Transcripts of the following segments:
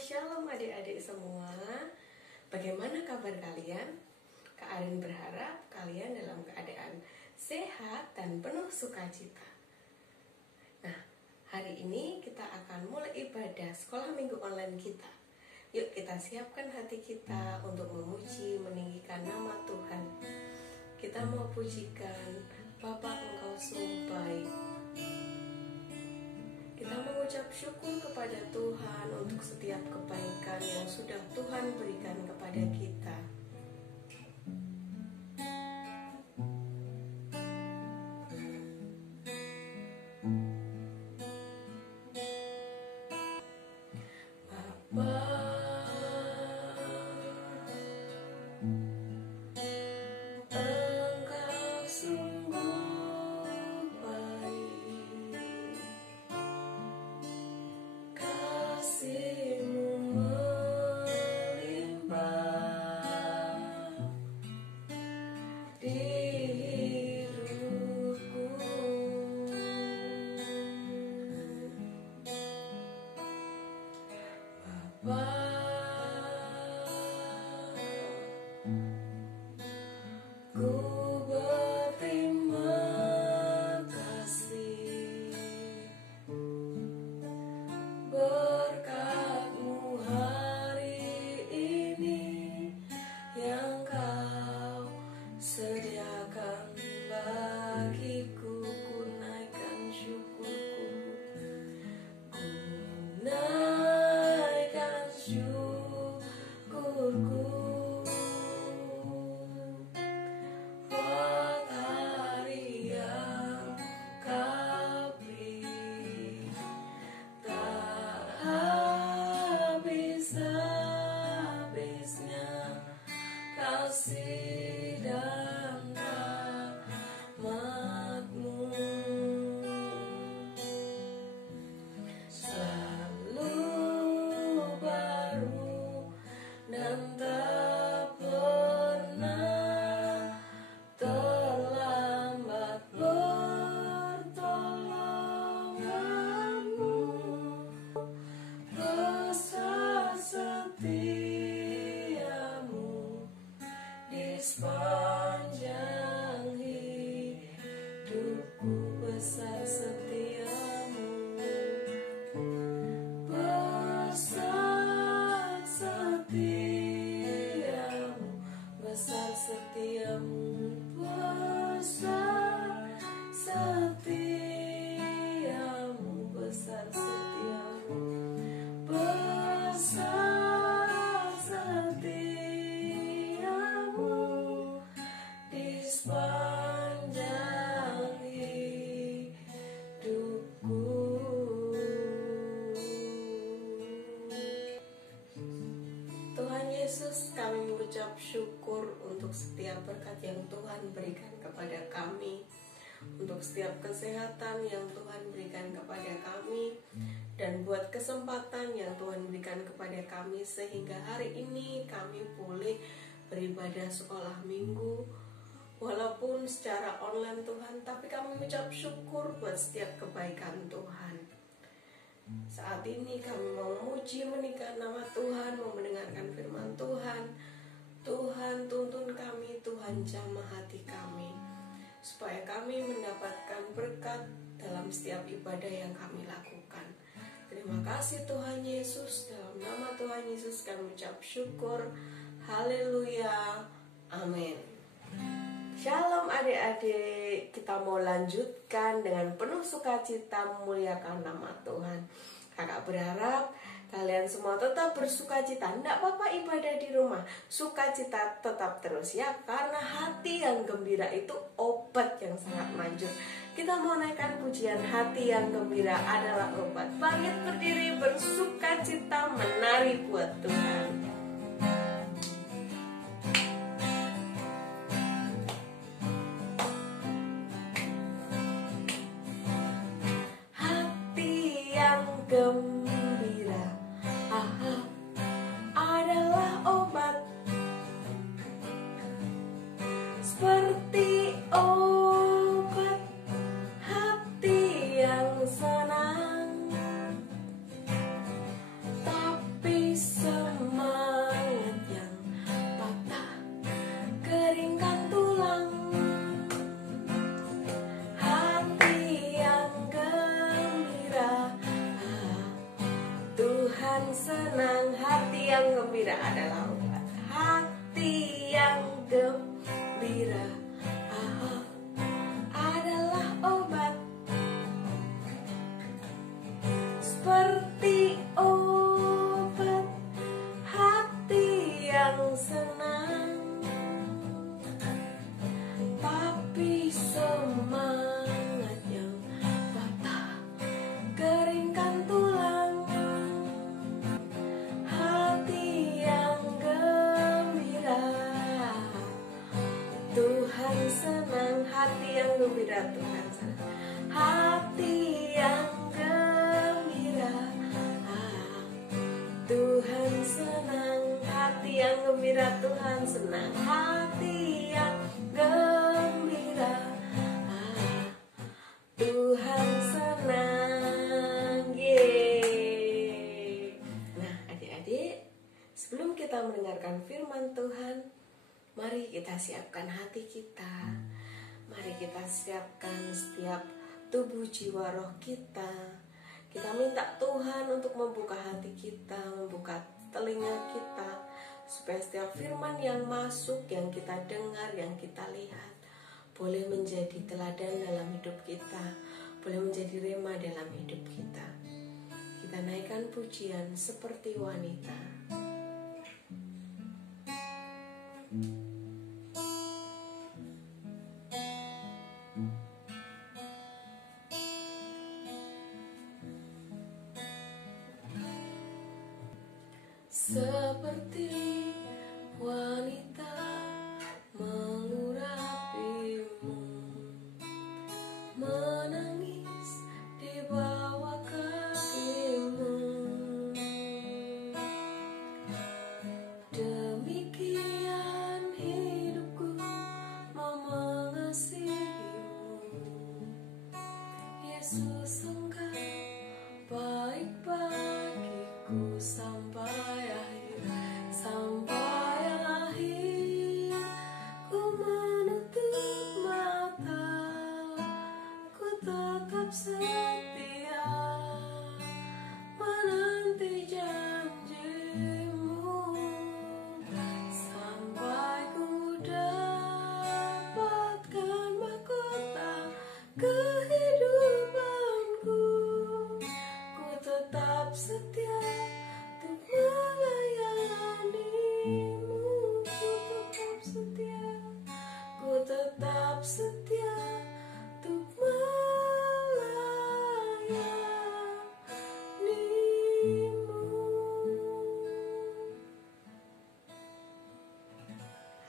Shalom adik-adik semua. Bagaimana kabar kalian? Kak Arin berharap kalian dalam keadaan sehat dan penuh sukacita. Nah, hari ini kita akan mulai ibadah sekolah minggu online kita. Yuk kita siapkan hati kita untuk memuji, meninggikan nama Tuhan. Kita mau pujikan Bapa, Engkau sungguh baik. Kita mengucap syukur kepada Tuhan untuk setiap kebaikan yang sudah Tuhan berikan kepada kita. Bapa, Engkau sungguh baik. Kasih-Mu melimpah di hidupku. Bapa, ku berterima kasih berkat-Mu hari ini yang Kau sediakan bagiku. Ku naikkan syukurku, ku naikkan syukurku. Buat hari yang Kau beri, tak habis-habisnya kasih dan rahmat-Mu. Selalu baru dan tak pernah terlambat pertolongan-Mu. Besar setia-Mu di sepanjang hidupku. Besar setia-Mu, besar setia-Mu, besar setia-Mu, besar setia-Mu, besar setia-Mu, besar setia-Mu di sepanjang hidupku. Tuhan Yesus, kami mengucap syukur untuk setiap berkat yang Tuhan berikan kepada kami, untuk setiap kesehatan yang Tuhan berikan kepada kami, dan buat kesempatan yang Tuhan berikan kepada kami sehingga hari ini kami boleh beribadah sekolah minggu walaupun secara online Tuhan, tapi kami mengucap syukur buat setiap kebaikan Tuhan. Saat ini kami mau memuji, meninggikan nama Tuhan, mau mendengarkan firman Tuhan. Tuhan tuntun kami, Tuhan jamah hati kami, supaya kami mendapatkan berkat dalam setiap ibadah yang kami lakukan. Terima kasih Tuhan Yesus, dalam nama Tuhan Yesus kami mengucap syukur. Haleluya, amin. Shalom adik-adik, kita mau lanjutkan dengan penuh sukacita memuliakan nama Tuhan. Kakak berharap kalian semua tetap bersukacita. Tidak apa-apa ibadah di rumah, sukacita tetap terus ya. Karena hati yang gembira itu obat yang sangat manjur. Kita mau naikkan pujian hati yang gembira adalah obat. Bangkit berdiri bersukacita menari buat Tuhan. Gembira adalah obat, seperti obat hati yang senang, tapi Tuhan senang, hati yang gembira adalah obat. Hati yang gembira adalah obat. Seperti obat hati yang senang, tapi semangat yang patah keringkan tulang. Hati yang gembira Tuhan senang, hati yang gembira Tuhan senang. Hati yang gembira Tuhan senang, hati yang gembira Tuhan senang. Hati yang gembira Tuhan senang. Yeay. Nah adik-adik, sebelum kita mendengarkan firman Tuhan, mari kita siapkan hati kita. Mari kita siapkan setiap tubuh jiwa roh kita. Kita minta Tuhan untuk membuka hati kita, membuka telinga kita, supaya setiap firman yang masuk, yang kita dengar, yang kita lihat, boleh menjadi teladan dalam hidup kita, boleh menjadi rema dalam hidup kita. Kita naikkan pujian seperti wanita. Seperti wanita mengurapimu, menangis di bawah kakimu. Demikian hidupku mau mengasihimu. Yesus engkau baik bagiku sampai akhir, sampai akhir. Ku menutup mata, ku tetap setia menanti janjimu, sampai ku dapatkan mahkota kehidupanku. Ku tetap setia untuk melayanimu. Ku tetap setia untuk melayanimu.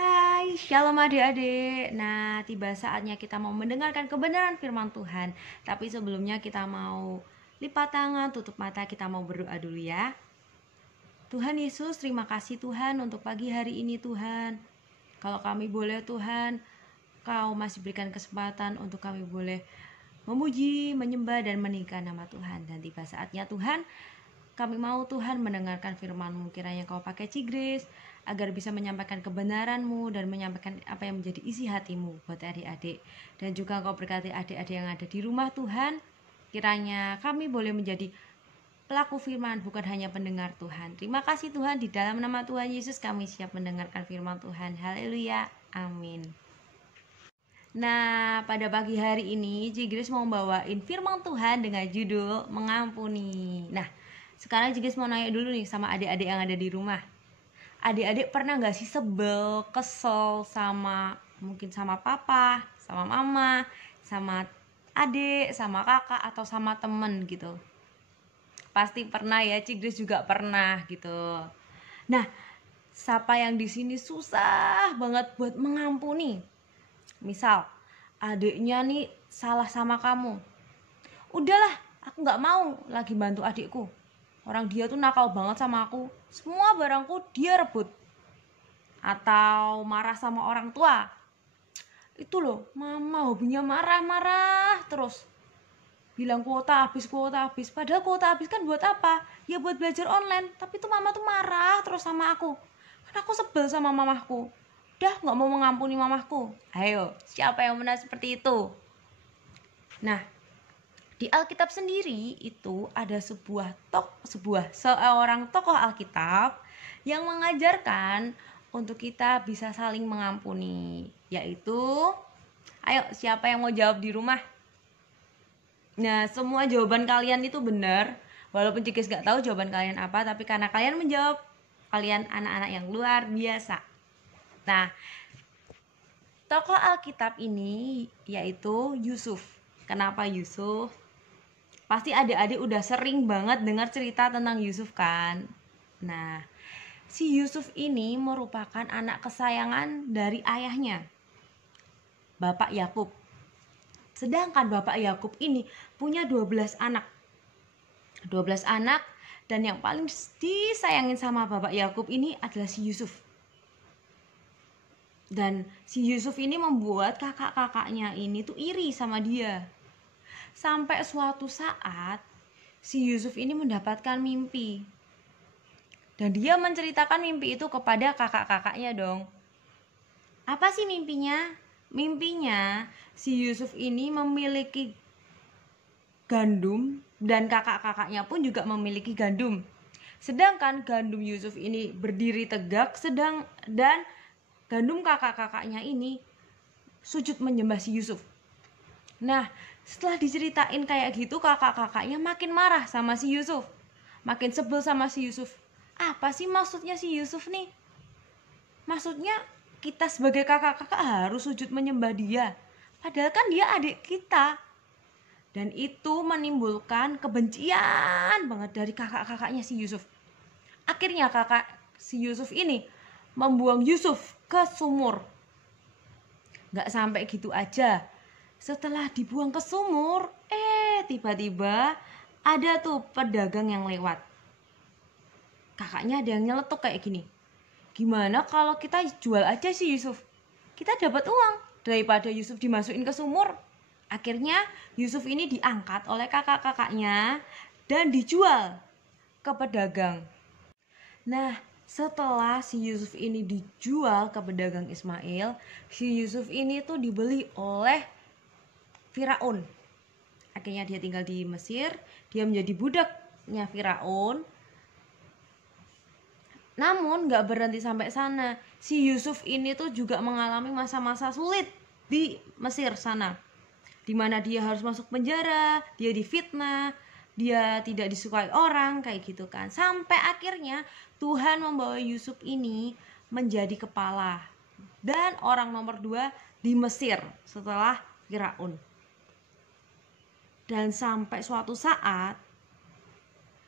Hai, shalom adik-adik. Nah, tiba saatnya kita mau mendengarkan kebenaran firman Tuhan. Tapi sebelumnya kita mau lipat tangan, tutup mata, kita mau berdoa dulu ya. Tuhan Yesus, terima kasih Tuhan untuk pagi hari ini Tuhan. Kalau kami boleh Tuhan, Kau masih berikan kesempatan untuk kami boleh memuji, menyembah, dan meninggikan nama Tuhan. Dan tiba saatnya Tuhan, kami mau Tuhan mendengarkan firman-Mu. Kiranya Kau pakai Cigris agar bisa menyampaikan kebenaran-Mu dan menyampaikan apa yang menjadi isi hati-Mu buat adik-adik. Dan juga Kau berkati adik-adik yang ada di rumah Tuhan. Kiranya kami boleh menjadi pelaku firman, bukan hanya pendengar Tuhan. Terima kasih Tuhan, di dalam nama Tuhan Yesus kami siap mendengarkan firman Tuhan. Haleluya, amin. Nah, pada pagi hari ini Cigris mau bawain firman Tuhan dengan judul Mengampuni. Nah, sekarang Cigris mau nanya dulu nih sama adik-adik yang ada di rumah. Adik-adik pernah gak sih sebel, kesel sama mungkin sama papa, sama mama, sama adik, sama kakak, atau sama temen gitu? Pasti pernah ya, Cigris juga pernah gitu. Nah, siapa yang di sini susah banget buat mengampuni? Misal, adiknya nih salah sama kamu. Udahlah, aku gak mau lagi bantu adikku. Orang dia tuh nakal banget sama aku. Semua barangku dia rebut. Atau marah sama orang tua. Itu loh, mama hobinya marah-marah terus. Bilang kuota habis. Padahal kuota habis kan buat apa? Ya buat belajar online. Tapi tuh mama tuh marah terus sama aku. Kan aku sebel sama mamahku. Udah gak mau mengampuni mamahku. Ayo, siapa yang benar seperti itu? Nah, Di Alkitab sendiri itu ada seorang tokoh Alkitab yang mengajarkan untuk kita bisa saling mengampuni, yaitu, ayo siapa yang mau jawab di rumah? Nah, semua jawaban kalian itu benar, walaupun Cikis gak tahu jawaban kalian apa, tapi karena kalian menjawab, kalian anak-anak yang luar biasa. Nah, tokoh Alkitab ini yaitu Yusuf. Kenapa Yusuf? Pasti adik-adik udah sering banget dengar cerita tentang Yusuf kan. Nah, si Yusuf ini merupakan anak kesayangan dari ayahnya, Bapak Yakub. Sedangkan Bapak Yakub ini punya 12 anak. 12 anak, dan yang paling disayangin sama Bapak Yakub ini adalah si Yusuf. Dan si Yusuf ini membuat kakak-kakaknya ini tuh iri sama dia. Sampai suatu saat si Yusuf ini mendapatkan mimpi. Dan dia menceritakan mimpi itu kepada kakak-kakaknya dong. Apa sih mimpinya? Mimpinya si Yusuf ini memiliki gandum dan kakak-kakaknya pun juga memiliki gandum. Sedangkan gandum Yusuf ini berdiri tegak, dan gandum kakak-kakaknya ini sujud menyembah si Yusuf. Nah, setelah diceritain kayak gitu, kakak-kakaknya makin marah sama si Yusuf, makin sebel sama si Yusuf. Apa sih maksudnya si Yusuf nih? Maksudnya kita sebagai kakak-kakak harus sujud menyembah dia, padahal kan dia adik kita. Dan itu menimbulkan kebencian banget dari kakak-kakaknya si Yusuf. Akhirnya kakak si Yusuf ini membuang Yusuf ke sumur. Gak sampai gitu aja. Setelah dibuang ke sumur, tiba-tiba ada tuh pedagang yang lewat. Kakaknya ada yang nyeletuk kayak gini, gimana kalau kita jual aja si Yusuf? Kita dapat uang daripada Yusuf dimasukin ke sumur. Akhirnya Yusuf ini diangkat oleh kakak-kakaknya dan dijual ke pedagang. Nah, setelah si Yusuf ini dijual ke pedagang Ismail, si Yusuf ini tuh dibeli oleh Firaun. Akhirnya dia tinggal di Mesir, dia menjadi budaknya Firaun. Namun gak berhenti sampai sana. Si Yusuf ini tuh juga mengalami masa-masa sulit di Mesir sana, dimana dia harus masuk penjara, dia difitnah, dia tidak disukai orang, kayak gitu kan. Sampai akhirnya Tuhan membawa Yusuf ini menjadi kepala dan orang nomor 2 di Mesir setelah Firaun. Dan sampai suatu saat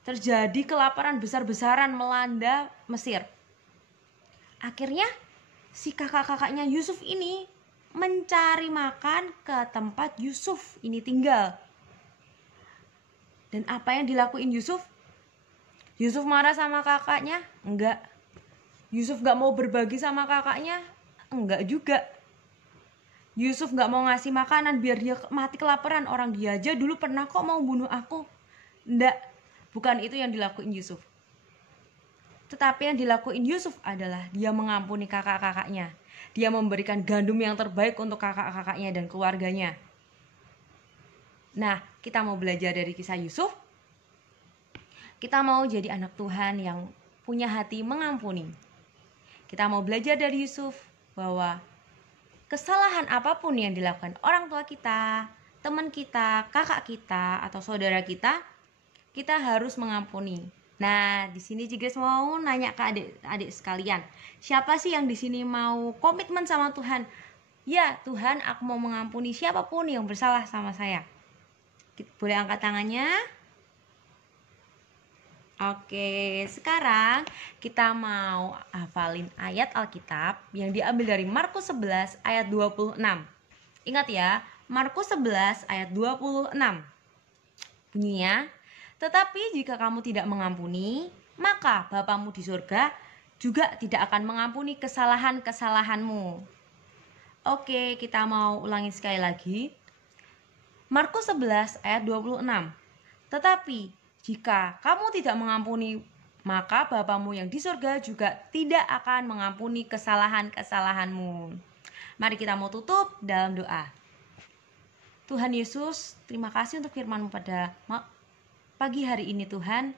terjadi kelaparan besar-besaran melanda Mesir. Akhirnya si kakak-kakaknya Yusuf ini mencari makan ke tempat Yusuf ini tinggal. Dan apa yang dilakuin Yusuf? Yusuf marah sama kakaknya? Enggak. Yusuf gak mau berbagi sama kakaknya? Enggak juga. Yusuf gak mau ngasih makanan biar dia mati kelaparan. Orang dia aja dulu pernah kok mau bunuh aku. Enggak, bukan itu yang dilakuin Yusuf. Tetapi yang dilakuin Yusuf adalah dia mengampuni kakak-kakaknya. Dia memberikan gandum yang terbaik untuk kakak-kakaknya dan keluarganya. Nah, kita mau belajar dari kisah Yusuf. Kita mau jadi anak Tuhan yang punya hati mengampuni. Kita mau belajar dari Yusuf bahwa kesalahan apapun yang dilakukan orang tua kita, teman kita, kakak kita, atau saudara kita harus mengampuni. Nah, di sini Cikis mau nanya ke adik-adik sekalian, siapa sih yang di sini mau komitmen sama Tuhan? Ya, Tuhan, aku mau mengampuni siapapun yang bersalah sama saya. Boleh angkat tangannya? Oke, sekarang kita mau hafalin ayat Alkitab yang diambil dari Markus 11 ayat 26. Ingat ya, Markus 11 ayat 26. Bunyinya, tetapi jika kamu tidak mengampuni, maka Bapamu di surga juga tidak akan mengampuni kesalahan-kesalahanmu. Oke, kita mau ulangi sekali lagi. Markus 11 ayat 26. Tetapi jika kamu tidak mengampuni, maka Bapamu yang di surga juga tidak akan mengampuni kesalahan-kesalahanmu. Mari kita mau tutup dalam doa. Tuhan Yesus, terima kasih untuk firman-Mu pada pagi hari ini Tuhan.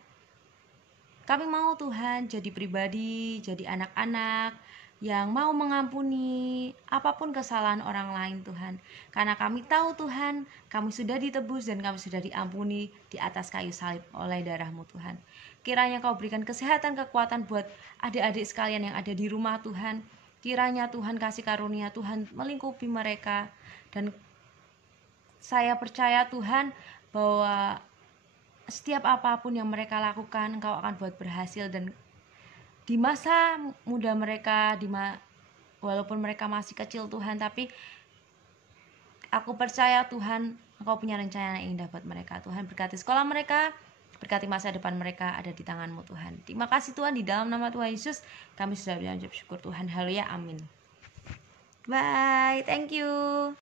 Kami mau Tuhan jadi pribadi, jadi anak-anak yang mau mengampuni apapun kesalahan orang lain Tuhan. Karena kami tahu Tuhan, kami sudah ditebus dan kami sudah diampuni di atas kayu salib oleh darah-Mu Tuhan. Kiranya Kau berikan kesehatan, kekuatan buat adik-adik sekalian yang ada di rumah Tuhan. Kiranya Tuhan kasih karunia Tuhan melingkupi mereka. Dan saya percaya Tuhan bahwa setiap apapun yang mereka lakukan Engkau akan buat berhasil. Dan di masa muda mereka, walaupun mereka masih kecil Tuhan, tapi aku percaya Tuhan Engkau punya rencana yang indah buat mereka. Tuhan berkati sekolah mereka, berkati masa depan mereka ada di tangan-Mu Tuhan. Terima kasih Tuhan, di dalam nama Tuhan Yesus kami sudah mengucap syukur Tuhan. Haleluya, amin. Bye, thank you.